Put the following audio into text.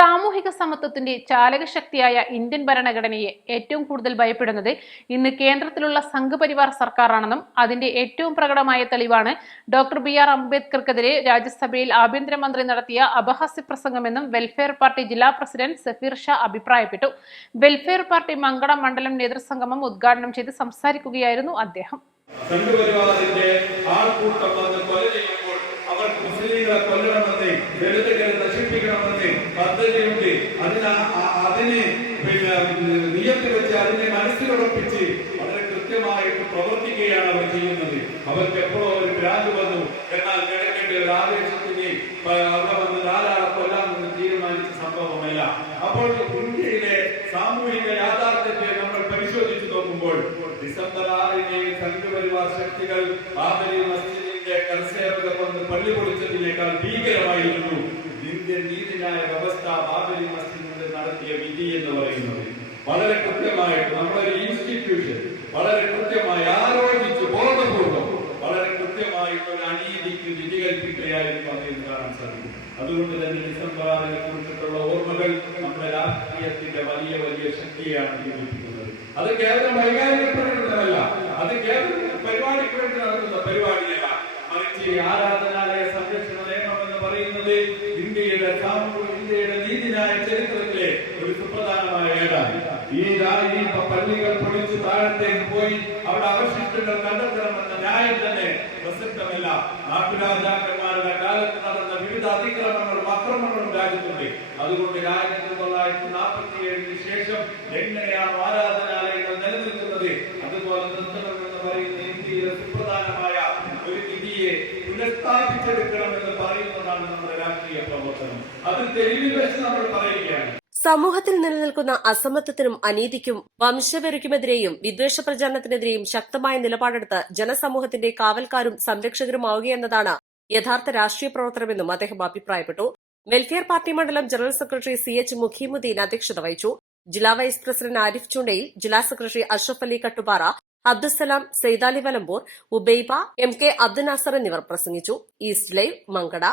സാമൂഹിക സമത്വത്തിന്റെ ചാലകശക്തിയായ ഇന്ത്യൻ ഭരണഘടനയെ ഏറ്റവും കൂടുതൽ ഭയപ്പെടുന്നത് ഇന്ന് കേന്ദ്രത്തിലുള്ള സംഘപരിവാർ സർക്കാരാണെന്നും അതിന്റെ ഏറ്റവും പ്രകടമായ തെളിവാണ് ഡോക്ടർ അംബേദ്കർക്കെതിരെ രാജ്യസഭയിൽ ആഭ്യന്തരമന്ത്രി നടത്തിയ അപഹാസ്യ പ്രസംഗമെന്നും വെൽഫെയർ പാർട്ടി ജില്ലാ പ്രസിഡന്റ് സഫീർ ഷാ അഭിപ്രായപ്പെട്ടു. വെൽഫെയർ പാർട്ടി മങ്കട മണ്ഡലം നേതൃസംഗമം ഉദ്ഘാടനം ചെയ്ത് സംസാരിക്കുകയായിരുന്നു അദ്ദേഹം. പദ്ധതിയുണ്ട്. അതിനെ നിയത്തി വെച്ച് അതിനെ മനസ്സിലുറപ്പിച്ച് വളരെ കൃത്യമായിട്ട് പ്രവർത്തിക്കുകയാണ് അവർ ചെയ്യുന്നത്. അവർക്ക് എപ്പോഴോ ഒരു ഭ്രാന്ത് വന്നു, എന്നാൽ കിടക്കേണ്ട ഒരു ആവേശത്തിന് അവിടെ വന്ന് ധാരാളം കൊല്ലാമെന്ന് തീരുമാനിച്ച സംഭവമല്ല. അപ്പോൾ ഇന്ത്യയിലെ സാമൂഹിക യാഥാർത്ഥ്യത്തെ നമ്മൾ പരിശോധിച്ചു നോക്കുമ്പോൾ ഡിസംബർ 6 സംഘപരിവാർ ശക്തികൾ ബാബരി മസ്ജിദിന്റെ കർസേവകർ വന്ന് പള്ളി പൊളിച്ചതിനേക്കാൾ ഭീകരമായിരുന്നു ഇന്ത്യൻ നീതിന്യായ വ്യവസ്ഥ ബാബരി മസ്ജിദിൽ നടത്തിയ വിധി എന്ന് പറയുന്നത്. വളരെ കൃത്യമായിട്ട് നമ്മളൊരു ഇൻസ്റ്റിറ്റ്യൂഷൻ വളരെ കൃത്യമായി ആലോചിച്ച് ബോധപൂർവം വളരെ കൃത്യമായിട്ട് ഒരു അനീതിക്ക് വിധി കൽപ്പിക്കുകയായിരുന്നു അതിന് കാണാൻ സാധിക്കും. അതുകൊണ്ട് തന്നെ ഡിസംബർ 6 കുറിച്ചിട്ടുള്ള ഓർമ്മകൾ നമ്മുടെ രാഷ്ട്രീയത്തിന്റെ വലിയ വലിയ ശക്തിയാണ് നിരൂപിക്കുന്നത്. അത് കേവലം വൈകാരികപ്പെടുന്നതല്ല, അത് കേവലം പരിപാടിക്ക് വേണ്ടി നടത്തുന്ന പരിപാടിയല്ല, മറിച്ച് ആരാധനാലയ സംരക്ഷണ നിയമം എന്ന് പറയുന്നത് ഇന്ത്യയുടെ നീതിന്യായ ചരിത്രത്തിലെ ഒരു സുപ്രധാനമായ ഏടാണ്. ഈ പള്ളികൾ പൊളിച്ച് താഴത്തേക്ക് പോയി അവിടെ അവശിഷ്ടങ്ങൾ കണ്ടെത്തണമെന്ന ന്യായം തന്നെ പ്രസക്തമല്ല. നാട്ടുരാജാക്കന്മാരുടെ കാലത്ത് നടന്ന വിവിധ അതിക്രമങ്ങളും അക്രമങ്ങളും രാജ്യത്തുണ്ട്. അതുകൊണ്ട് 1947 ശേഷം എങ്ങനെയാണ് ആരാധനാലയങ്ങൾ നിലനിൽക്കുന്നത് അതുപോലെ നിർത്തണമെന്ന് പറയുന്ന ഇന്ത്യയിലെ സുപ്രധാനമായ ഒരു വിധിയെ പുനഃസ്ഥാപിച്ചെടുക്കണമെന്ന് പറയുന്നതാണ് നമ്മുടെ രാഷ്ട്രീയ പ്രവർത്തനം. അത് തെളിവിൽ വെച്ച് നമ്മൾ പറയുകയാണ്. സമൂഹത്തിൽ നിലനിൽക്കുന്ന അസമത്വത്തിനും അനീതിക്കും വംശവെറിക്കുമെതിരെയും വിദ്വേഷ പ്രചാരണത്തിനെതിരെയും ശക്തമായ നിലപാടെടുത്ത് ജനസമൂഹത്തിന്റെ കാവൽക്കാരും സംരക്ഷകരുമാവുകയെന്നതാണ് യഥാർത്ഥ രാഷ്ട്രീയ പ്രവർത്തനമെന്നും അദ്ദേഹം അഭിപ്രായപ്പെട്ടു. വെൽഫെയർ പാർട്ടി മണ്ഡലം ജനറൽ സെക്രട്ടറി CH മുഖീമുദ്ദീൻ അധ്യക്ഷത വഹിച്ചു. ജില്ലാ വൈസ് പ്രസിഡന്റ് ആരിഫ് ചുണ്ടയിൽ, ജില്ലാ സെക്രട്ടറി അഷ്റഫ് അലി കട്ടുപാറ, അബ്ദുസലാം, സെയ്താലി വലമ്പൂർ, ഉബൈബ, MK അബ്ദുൽ നാസർ എന്നിവർ പ്രസംഗിച്ചു. East live, Mankada.